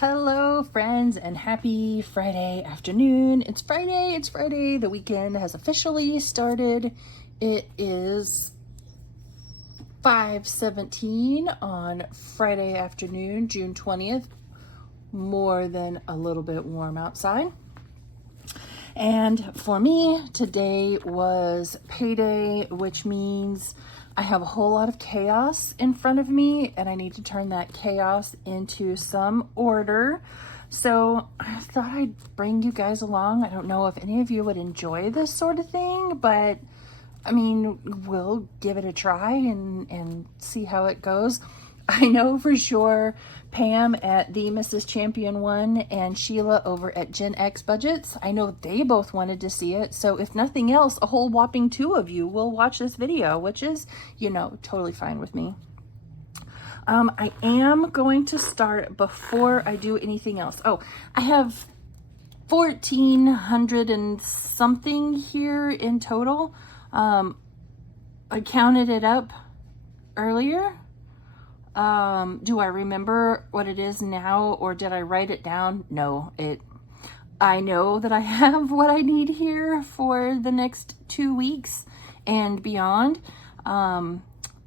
Hello, friends, and happy Friday afternoon. It's Friday. The weekend has officially started. It is 5:17 on Friday afternoon, June 20th. More than a little bit warm outside. And for me, today was payday, which means I have a whole lot of chaos in front of me and I need to turn that chaos into some order. So I thought I'd bring you guys along. I don't know if any of you would enjoy this sort of thing, but I mean, we'll give it a try and see how it goes. I know for sure Pam at the Mrs. Champion One and Sheila over at Gen X Budgets, I know they both wanted to see it. So if nothing else, a whole whopping 2 of you will watch this video, which is, totally fine with me. I am going to start before I do anything else. Oh, I have 1,400 and something here in total. I counted it up earlier. Do I remember what it is now, or did I write it down? No, I know that I have what I need here for the next 2 weeks and beyond.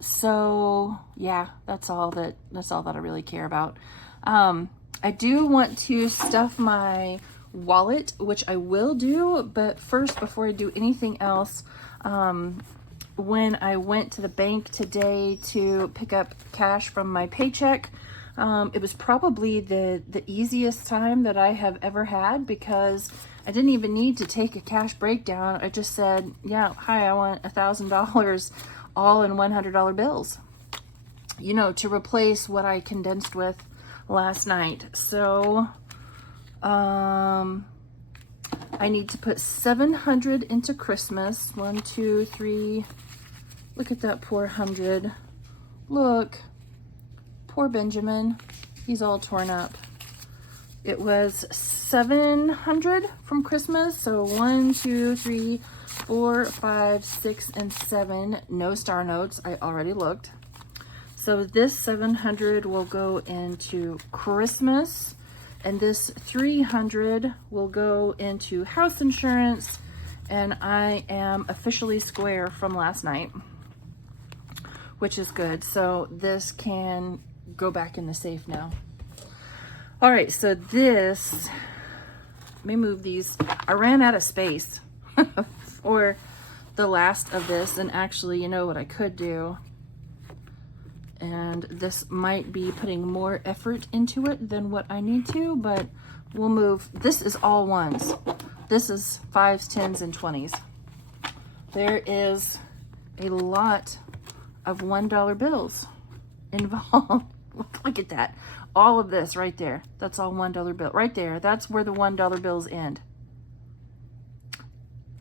So yeah, that's all that I really care about. I do want to stuff my wallet, which I will do, but first, before I do anything else, when I went to the bank today to pick up cash from my paycheck, it was probably the easiest time that I have ever had, because I didn't even need to take a cash breakdown. I just said, yeah, hi, I want $1,000 all in $100 bills, to replace what I condensed with last night. So, I need to put 700 into Christmas. 1, 2, 3. Look at that poor 100. Look, poor Benjamin. He's all torn up. It was 700 from Christmas. So 1, 2, 3, 4, 5, 6, and 7. No star notes. I already looked. So this 700 will go into Christmas. And this 300 will go into house insurance. And I am officially square from last night, which is good. So this can go back in the safe now. All right, so this, let me move these. I ran out of space for the last of this. And actually, you know what I could do? And this might be putting more effort into it than what I need to, but we'll move. This is all ones. This is 5s, 10s, and 20s. There is a lot of $1 bills involved. Look at that. All of this right there. That's all $1 bill. Right there. That's where the $1 bills end.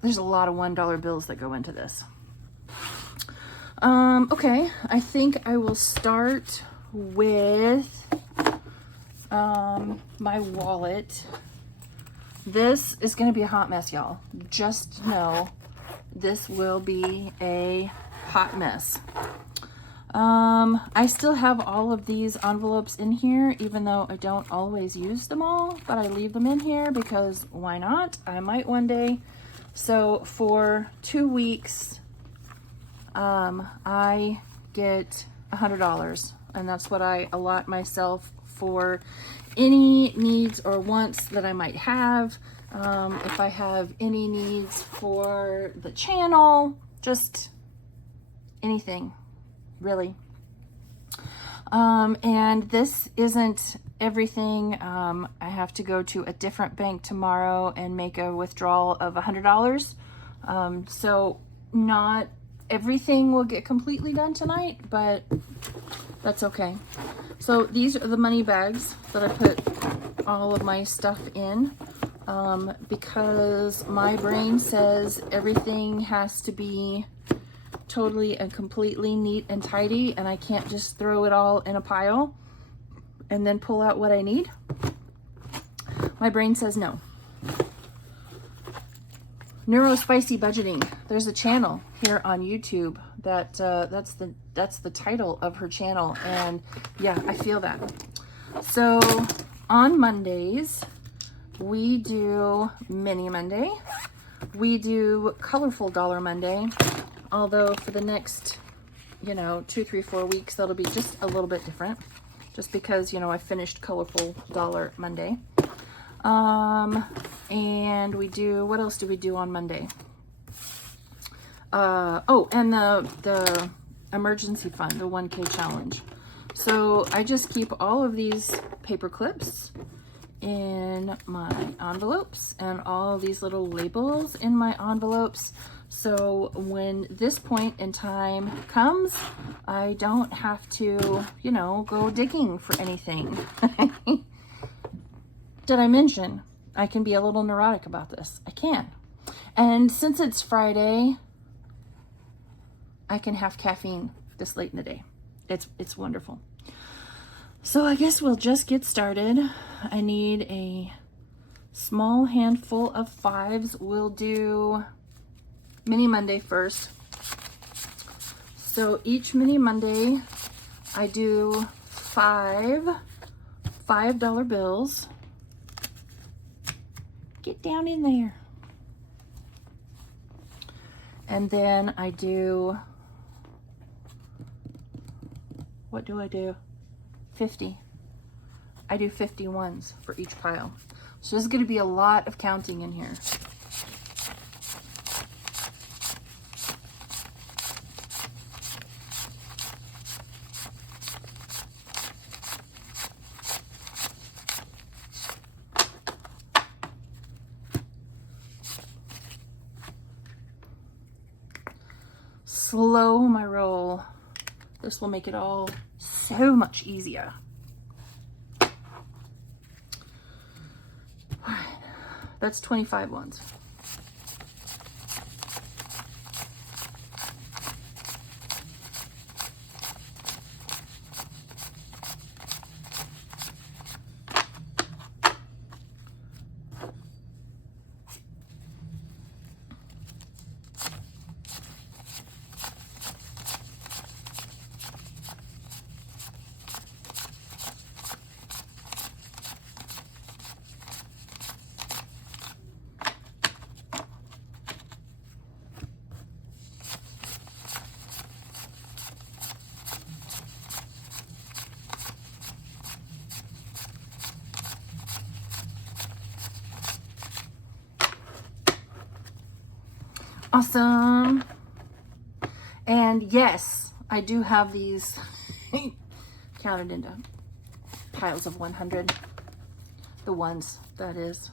There's a lot of $1 bills that go into this. Okay, I think I will start with my wallet. This is going to be a hot mess, y'all. Just know this will be a hot mess. I still have all of these envelopes in here, even though I don't always use them all, but I leave them in here because why not? I might one day. So for 2 weeks, I get $100, and that's what I allot myself for any needs or wants that I might have. If I have any needs for the channel, just anything, really. And this isn't everything. I have to go to a different bank tomorrow and make a withdrawal of $100. So not everything will get completely done tonight, but that's okay. So these are the money bags that I put all of my stuff in, because my brain says everything has to be totally and completely neat and tidy, and I can't just throw it all in a pile and then pull out what I need. My brain says no. Neurospicy Budgeting. There's a channel here on YouTube that that's the title of her channel, and yeah, I feel that. So On Mondays, we do Mini Monday. We do Colorful Dollar Monday, although for the next, you know, 2, 3, 4 weeks, that'll be just a little bit different, just because, you know, I finished Colorful Dollar Monday. And we do, what else do we do on Monday? Oh, and the emergency fund, the 1K challenge. So I just keep all of these paper clips in my envelopes and all these little labels in my envelopes. So when this point in time comes, I don't have to, you know, go digging for anything. Did I mention I can be a little neurotic about this? I can. And since it's Friday, I can have caffeine this late in the day. It's wonderful. So I guess we'll just get started. I need a small handful of 5s. We'll do Mini Monday first. So each Mini Monday, I do 5 $5 bills. Get down in there. And then I do, what do I do? 50. I do 50 ones for each pile. So there's going to be a lot of counting in here. Slow my roll. This will make it all so much easier. All right, that's 25 ones. Awesome. And yes, I do have these counted into piles of 100. The ones, that is.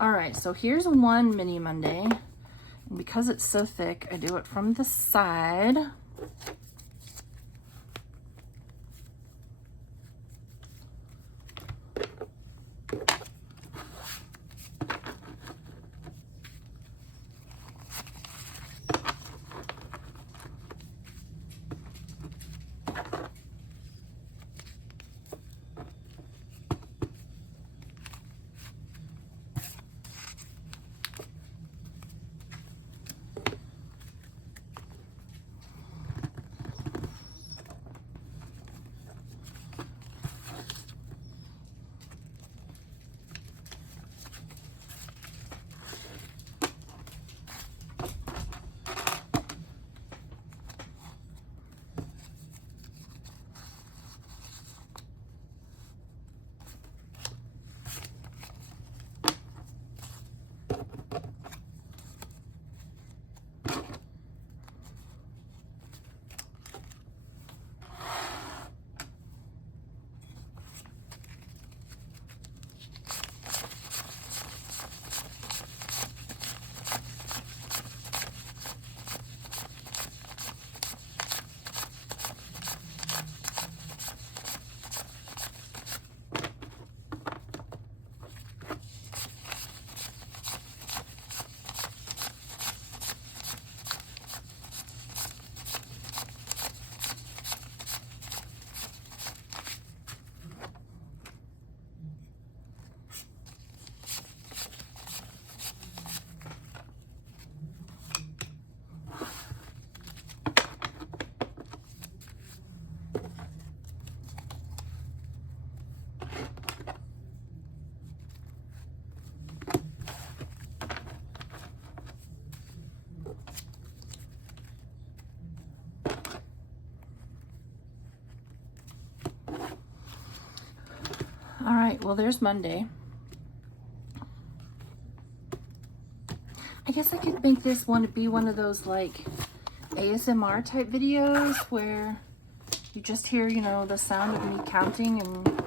All right, so here's one Mini Monday. And because it's so thick, I do it from the side. right, well, there's Monday. I guess I could make this one to be one of those like ASMR type videos where you just hear, you know, the sound of me counting and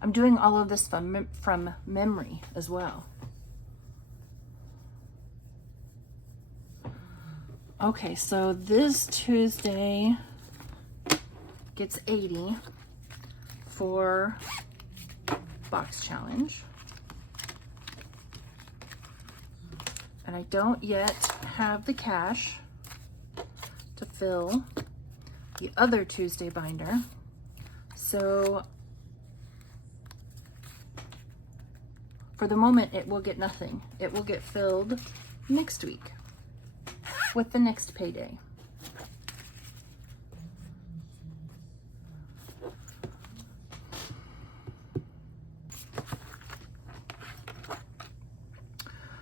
I'm doing all of this from memory as well. Okay, so this Tuesday gets 80 for box challenge. And I don't yet have the cash to fill the other Tuesday binder. So for the moment, it will get nothing. It will get filled next week with the next payday.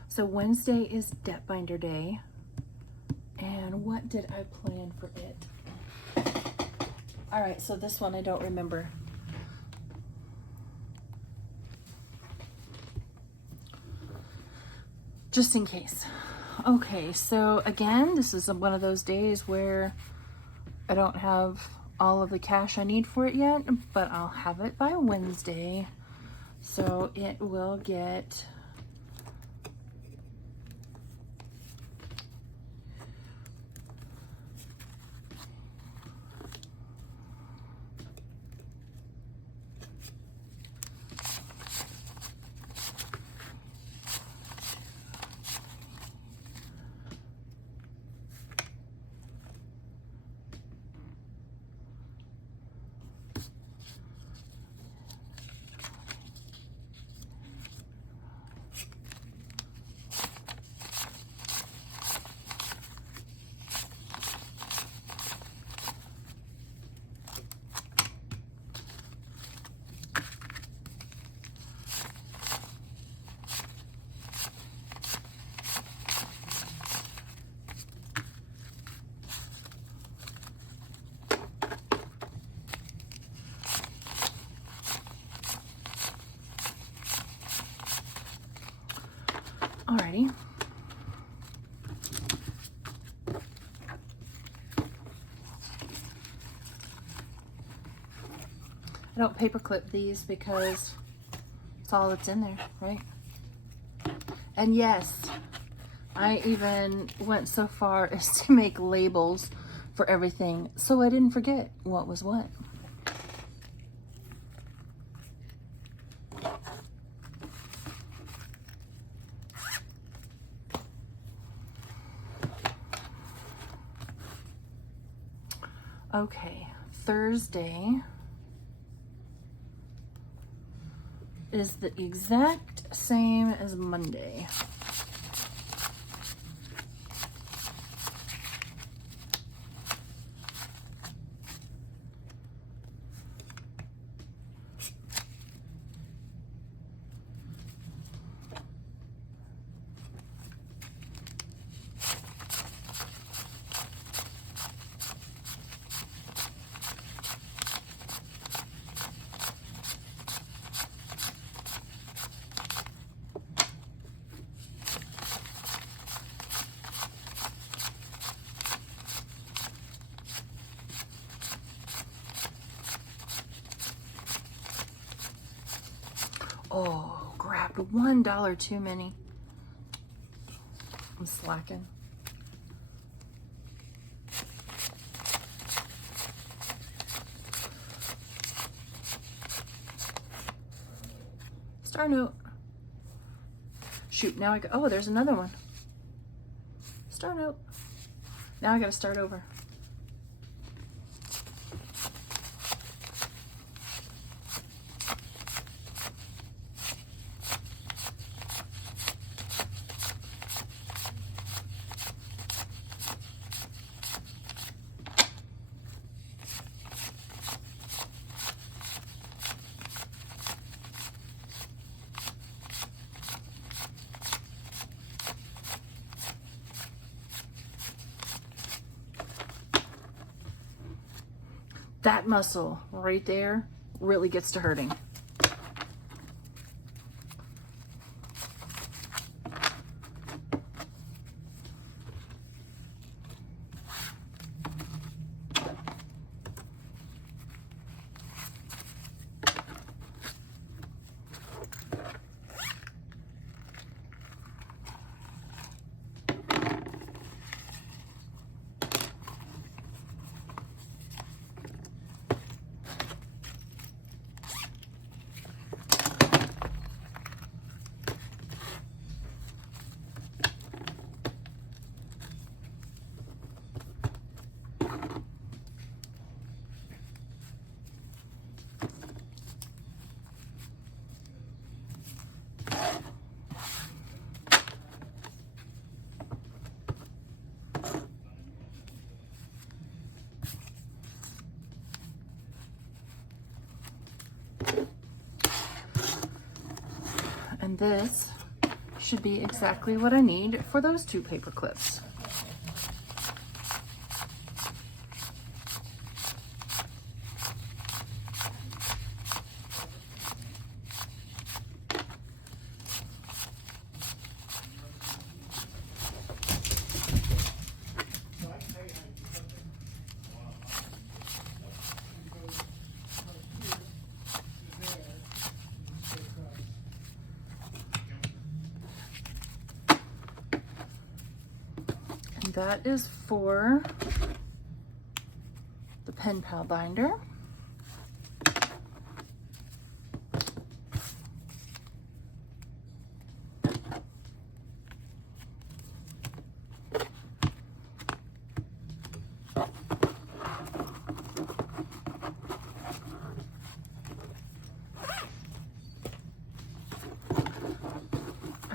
So Wednesday is debt binder day. And what did I plan for it? All right, so this one I don't remember. Just in case. Okay, so again, this is one of those days where I don't have all of the cash I need for it yet, but I'll have it by Wednesday. So it will get alrighty. I don't paperclip these because it's all that's in there, right? And yes, I even went so far as to make labels for everything so I didn't forget what was what. Okay, Thursday is the exact same as Monday. Oh, grabbed $1 too many. I'm slacking. Star note. Shoot, now I go, oh, there's another one. Star note. Now I gotta start over. that muscle right there really gets to hurting. And this should be exactly what I need for those 2 paper clips. And that is for the pen pal binder.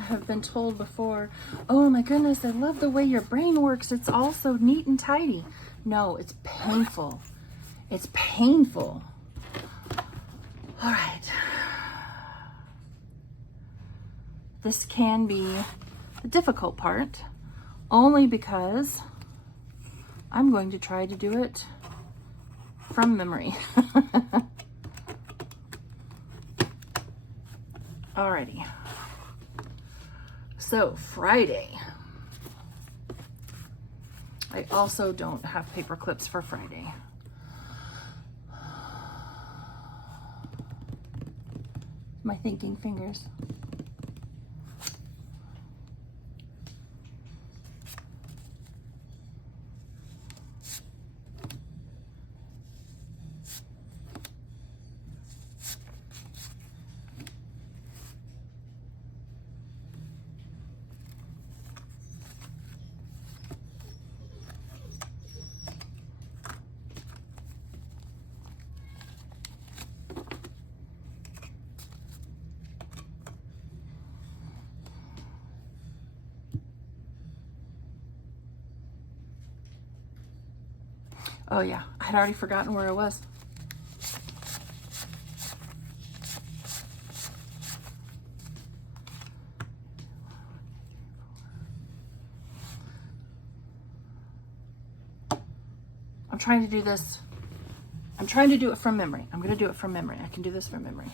Have been told before, oh my goodness, I love the way your brain works. It's all so neat and tidy. No, it's painful. It's painful. All right. This can be the difficult part, only because I'm going to try to do it from memory. Alrighty. So Friday, I also don't have paper clips for Friday. My thinking fingers. Oh yeah, I had already forgotten where I was. I'm trying to do this. I'm trying to do it from memory. I'm going to do it from memory. I can do this from memory.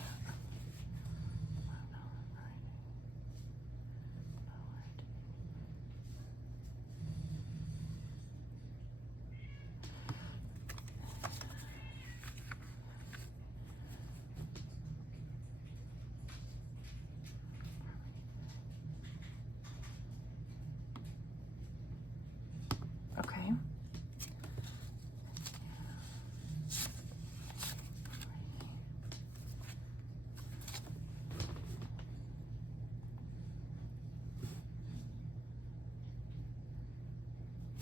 Okay.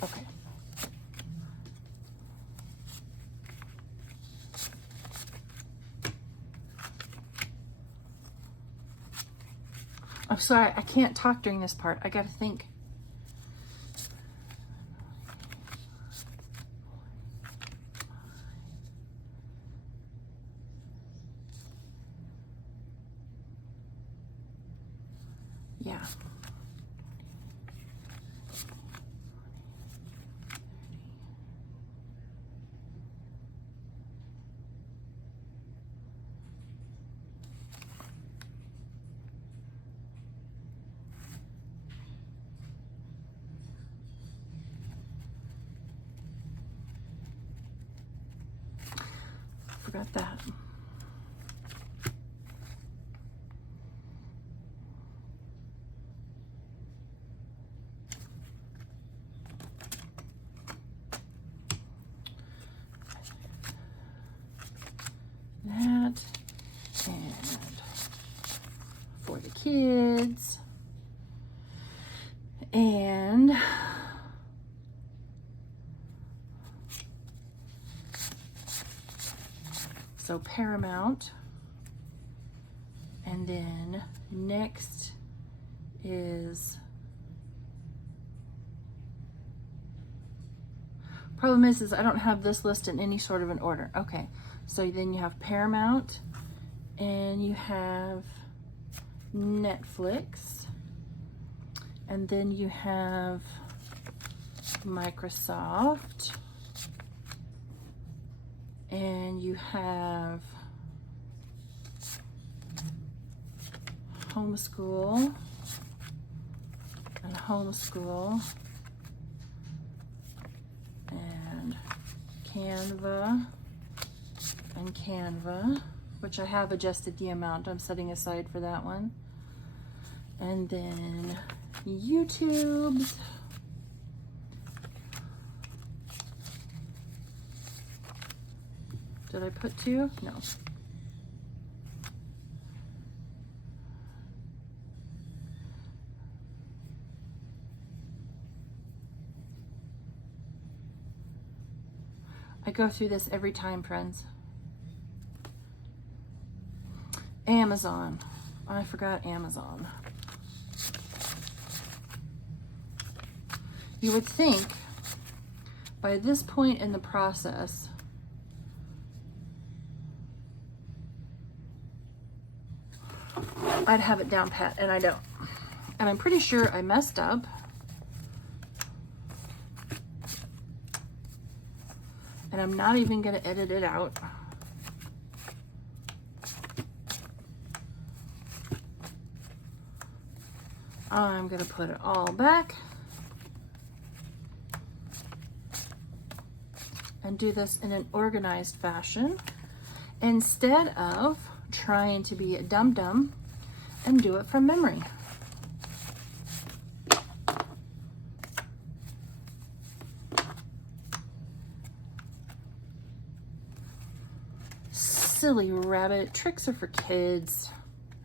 Okay. I'm sorry, I can't talk during this part. I gotta think. Yeah. forgot that. That, and for the kids, and so Paramount, and then next is, problem is I don't have this list in any sort of an order. Okay, so then you have Paramount, and you have Netflix, and then you have Microsoft, and you have Homeschool, and Homeschool, and Canva, and Canva, which I have adjusted the amount I'm setting aside for that one. And then YouTube's, did I put 2? No. I go through this every time, friends. Amazon. I forgot Amazon. You would think by this point in the process, I'd have it down pat, and I don't. And I'm pretty sure I messed up. And I'm not even going to edit it out. I'm going to put it all back and do this in an organized fashion instead of trying to be a dum-dum and do it from memory. Silly rabbit. Tricks are for kids.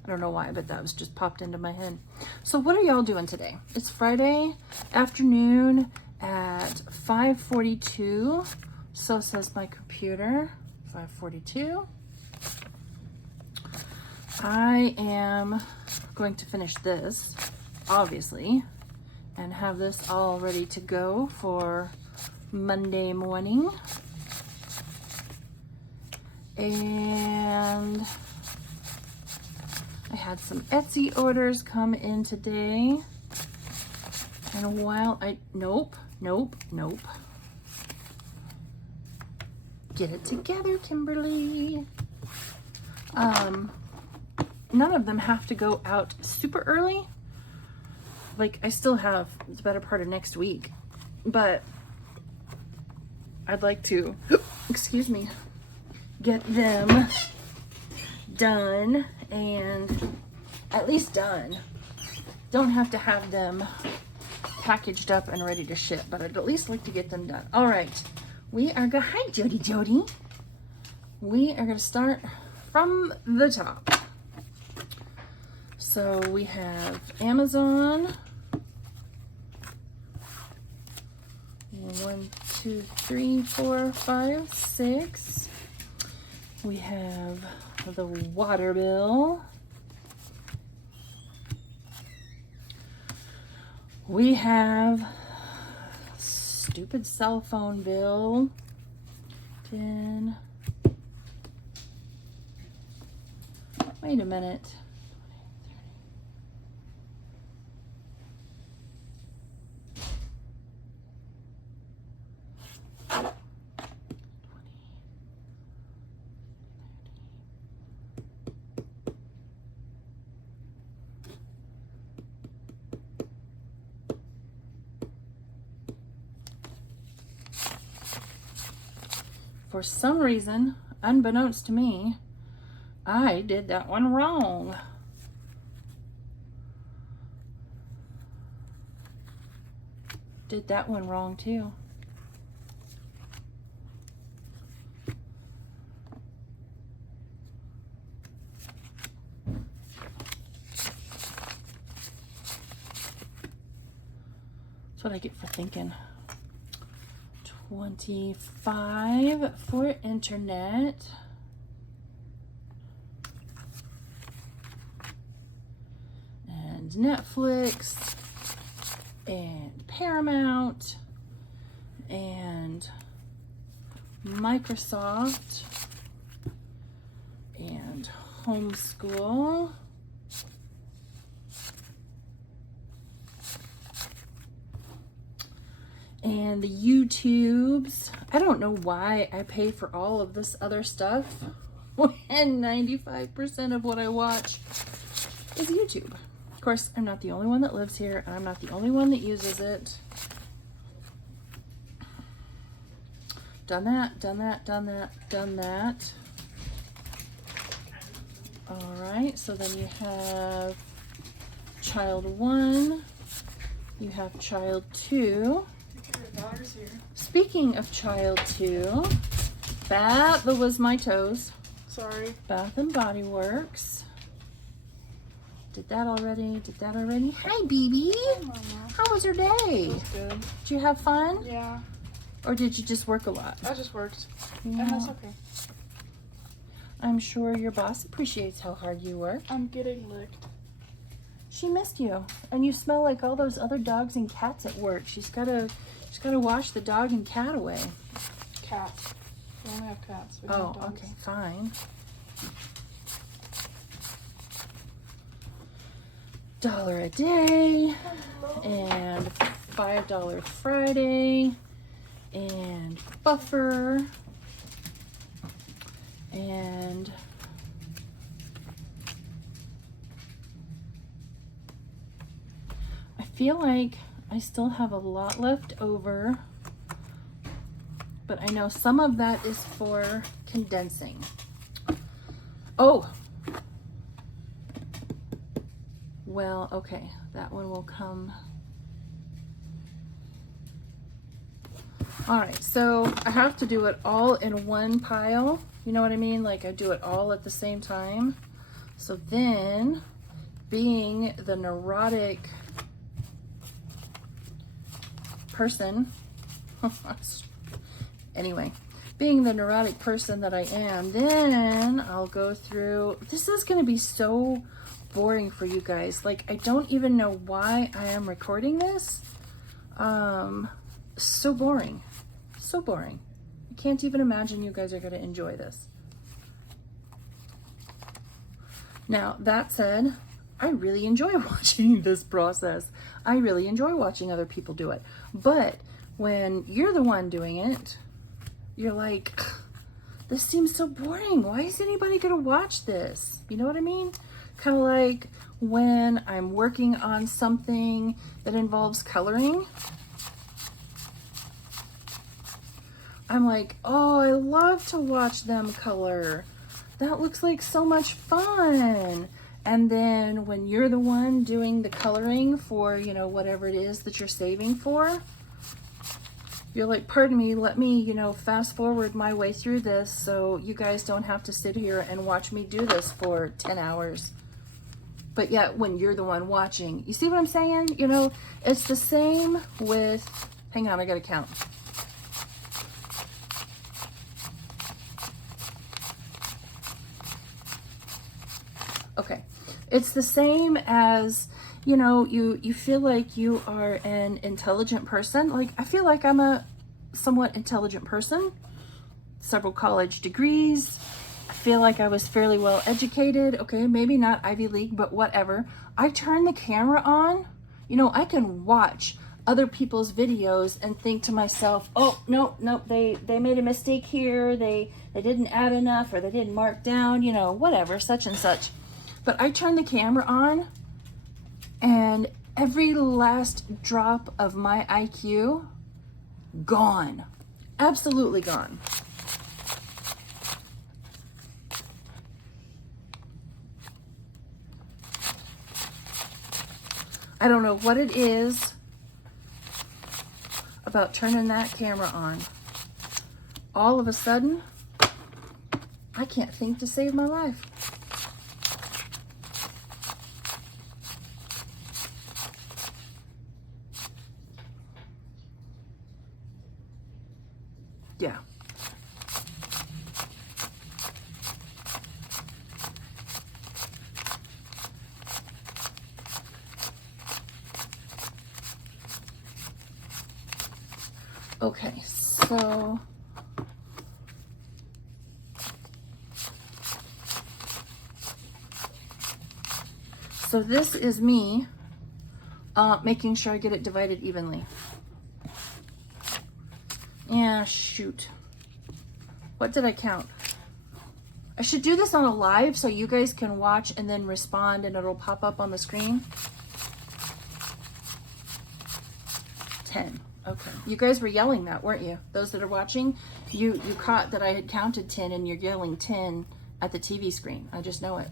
I don't know why, but that was just popped into my head. So what are y'all doing today? It's Friday afternoon at 5:42. So says my computer. 5:42. I am going to finish this, obviously, and have this all ready to go for Monday morning. And I had some Etsy orders come in today. And while nope. Get it together, Kimberly. None of them have to go out super early. Like, I still have the better part of next week, but I'd like to, excuse me, get them done, and at least done. Don't have to have them packaged up and ready to ship, but I'd at least like to get them done. All right, we are going, hi Jody. We are going to start from the top. So we have Amazon. 1, 2, 3, 4, 5, 6. We have the water bill. We have stupid cell phone bill. 10. Wait a minute. For some reason, unbeknownst to me, I did that one wrong. Did that one wrong too. That's what I get for thinking. 25 for internet. And Netflix. And Paramount. And Microsoft. And Homeschool. And the YouTubes. I don't know why I pay for all of this other stuff when 95% of what I watch is YouTube. Of course, I'm not the only one that lives here, and I'm not the only one that uses it. Done that, done that, done that, done that. All right, so then you have child 1, you have child 2. Speaking of child 2, that was my toes. Sorry. Bath and Body Works. Did that already? Did that already? Hi, BB. Hi, Mama. How was your day? It was good. Did you have fun? Yeah. Or did you just work a lot? I just worked. Yeah. And that's okay. I'm sure your boss appreciates how hard you work. I'm getting licked. She missed you, and you smell like all those other dogs and cats at work. She's gotta wash the dog and cat away. Cats. We only have cats. We don't Oh, have dogs. okay, fine. $1 a day, and $5 Friday, and buffer, and I feel like I still have a lot left over, but I know some of that is for condensing. Oh, well, okay, that one will come. All right, so I have to do it all in one pile. You know what I mean? Like I do it all at the same time. So then, being the neurotic person, anyway, being the neurotic person that I am, then I'll go through, this is going to be so boring for you guys. Like, I don't even know why I am recording this. So boring. So boring. I can't even imagine you guys are going to enjoy this. Now, that said, I really enjoy watching this process. I really enjoy watching other people do it. But when you're the one doing it, you're like, this seems so boring. Why is anybody going to watch this? You know what I mean? Kind of like when I'm working on something that involves coloring. I'm like, oh, I love to watch them color. That looks like so much fun. And then when you're the one doing the coloring for, you know, whatever it is that you're saving for, you're like, pardon me, let me, you know, fast forward my way through this so you guys don't have to sit here and watch me do this for 10 hours. But yet when you're the one watching, you see what I'm saying? You know, it's the same with, hang on, I gotta count. Okay, it's the same as, you know, you feel like you are an intelligent person. Like, I feel like I'm a somewhat intelligent person, several college degrees. I feel like I was fairly well educated. Okay, maybe not Ivy League, but whatever. I turn the camera on, you know, I can watch other people's videos and think to myself, oh, no, they made a mistake here. They didn't add enough, or they didn't mark down, you know, whatever, such and such. But I turn the camera on and every last drop of my IQ, gone. Absolutely gone. I don't know what it is about turning that camera on. All of a sudden, I can't think to save my life. Yeah. Okay, so this is me making sure I get it divided evenly. Yeah, shoot. What did I count? I should do this on a live so you guys can watch and then respond and it'll pop up on the screen. 10. Okay. You guys were yelling that, weren't you? Those that are watching, you caught that I had counted 10 and you're yelling 10 at the TV screen. I just know it.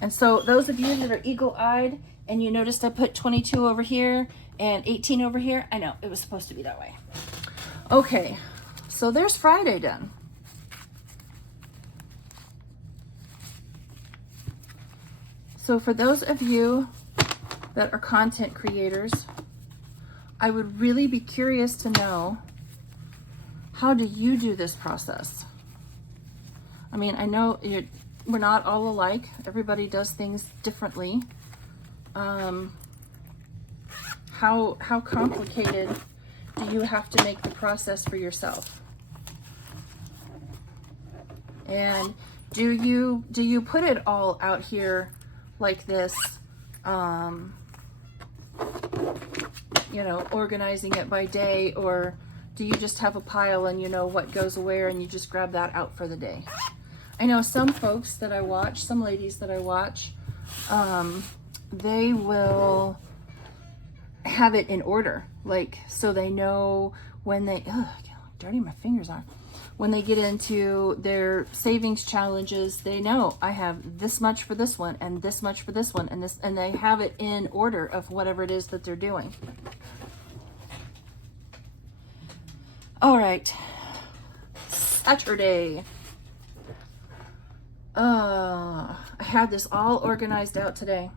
And so those of you that are eagle-eyed and you noticed I put 22 over here and 18 over here, I know, it was supposed to be that way. Okay, so there's Friday done. So for those of you that are content creators, I would really be curious to know, how do you do this process? I mean, I know we're not all alike. Everybody does things differently. How complicated do you have to make the process for yourself? And do you put it all out here like this, you know, organizing it by day, or do you just have a pile and you know what goes where and you just grab that out for the day? I know some folks that I watch, some ladies that I watch, they will have it in order, like, so they know when they, ugh, how dirty my fingers are. When they get into their savings challenges, they know I have this much for this one and this much for this one and this, and they have it in order of whatever it is that they're doing. All right, Saturday. I had this all organized out today.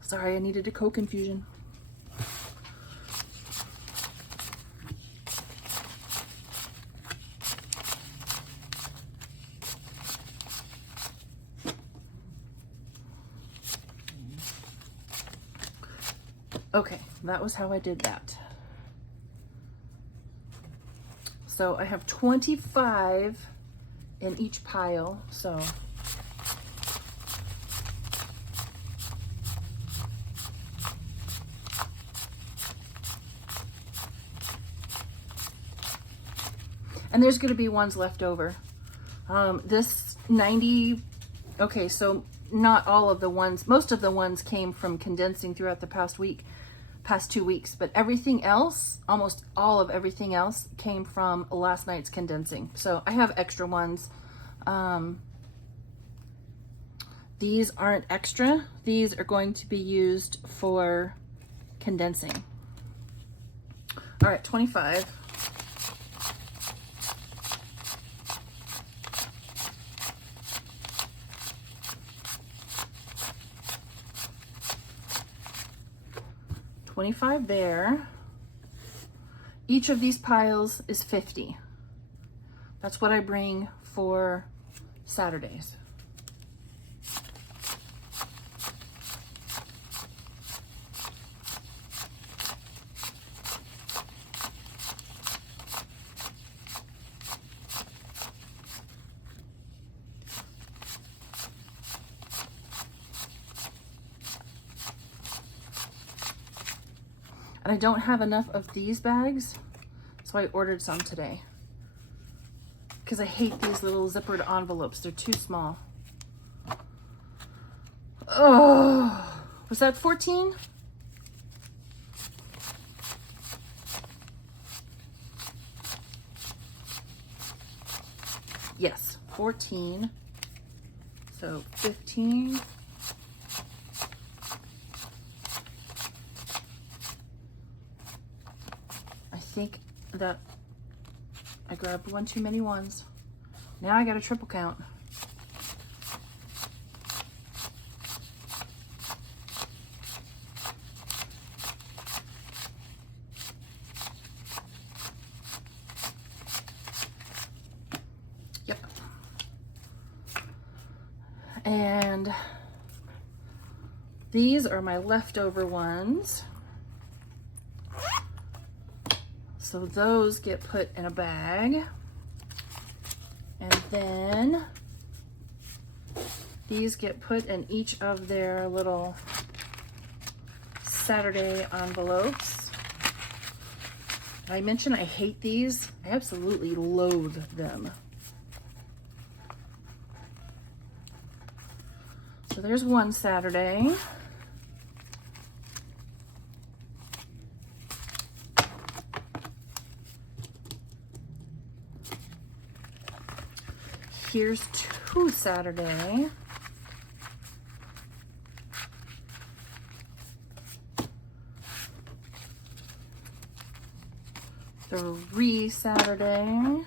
Sorry, I needed a Coke infusion. Okay, that was how I did that. So I have 25 in each pile, so and there's going to be ones left over. This 90, okay, so not all of the ones, most of the ones came from condensing throughout the past 2 weeks, but everything else, almost all of everything else came from last night's condensing. So I have extra ones. These aren't extra. These are going to be used for condensing. All right, 25. $25 there. Each of these piles is $50. That's what I bring for Saturdays. And I don't have enough of these bags, so I ordered some today. because I hate these little zippered envelopes. They're too small. Oh, was that 14? Yes, 14. So 15. I think that I grabbed one too many ones. Now I got a triple count. Yep. And these are my leftover ones. So those get put in a bag. And then these get put in each of their little Saturday envelopes. I mentioned I hate these. I absolutely loathe them. So there's one Saturday. Here's two Saturday. Three Saturday.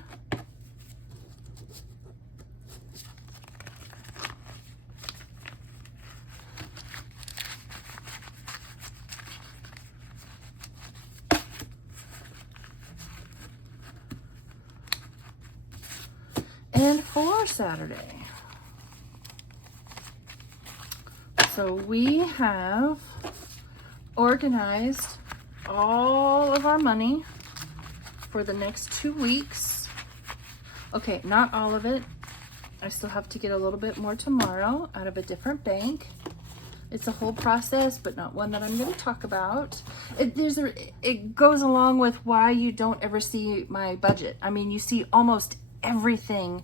And 4 Saturday. So we have organized all of our money for the next 2 weeks. Okay, not all of it. I still have to get a little bit more tomorrow out of a different bank. It's a whole process, but not one that I'm going to talk about. It goes along with why you don't ever see my budget. I mean, you see almost everything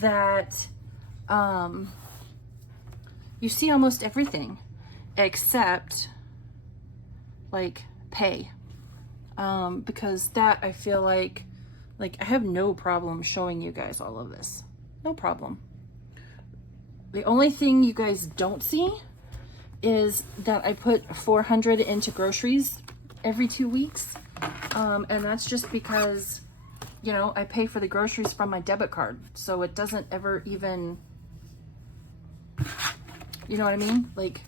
that you see almost everything except like pay, because that I feel like I have no problem showing you guys all of this, no problem. The only thing you guys don't see is that I put $400 into groceries every 2 weeks, and that's just because, you know, I pay for the groceries from my debit card, so it doesn't ever even, you know what I mean? Like,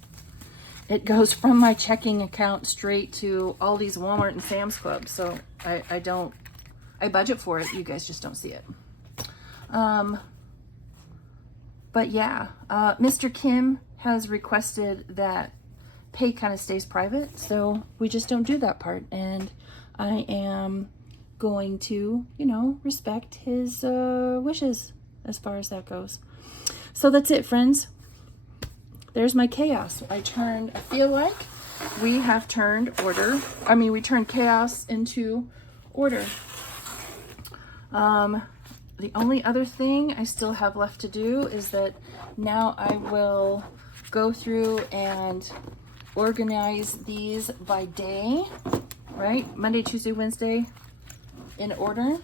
it goes from my checking account straight to all these Walmart and Sam's Club, so I budget for it. You guys just don't see it. But yeah, Mr. Kim has requested that pay kind of stays private, so we just don't do that part, and I am going to, you know, respect his wishes as far as that goes. So that's it, friends. There's my chaos. I feel like we have turned we turned chaos into order. The only other thing I still have left to do is that now I will go through and organize these by day, right? Monday, Tuesday, Wednesday in order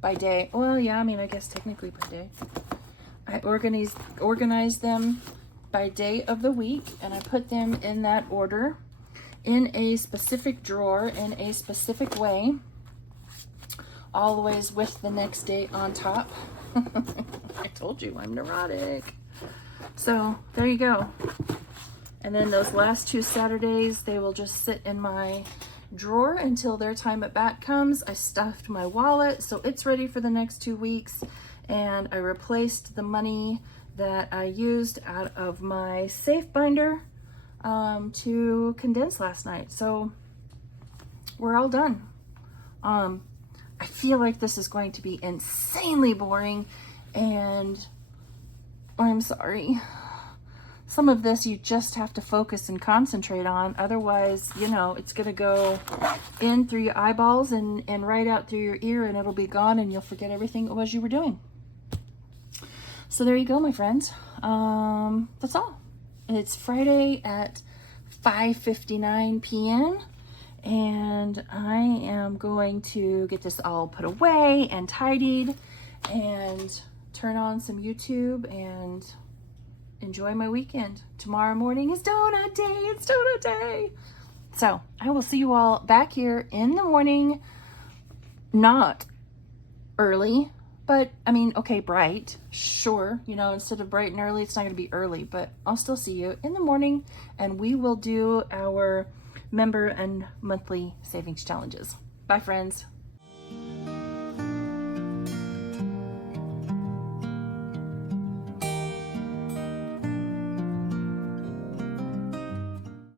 by day. Well, yeah, I mean, I guess technically by day. I organize them by day of the week, and I put them in that order in a specific drawer in a specific way, always with the next day on top. I told you I'm neurotic. So there you go. And then those last 2 Saturdays, they will just sit in my drawer until their time at bat comes. I stuffed my wallet, so it's ready for the next 2 weeks. And I replaced the money that I used out of my safe binder to condense last night. So we're all done. I feel like this is going to be insanely boring, and I'm sorry. some of this you just have to focus and concentrate on. Otherwise, you know, it's going to go in through your eyeballs and right out through your ear, and it'll be gone and you'll forget everything it was you were doing. So there you go, my friends. That's all. It's Friday at 5:59 p.m. and I am going to get this all put away and tidied and turn on some YouTube and enjoy my weekend. Tomorrow morning is donut day. It's donut day. So I will see you all back here in the morning. Not early, but I mean, okay, bright. Sure, you know, instead of bright and early, it's not going to be early, but I'll still see you in the morning and we will do our member and monthly savings challenges. Bye, friends.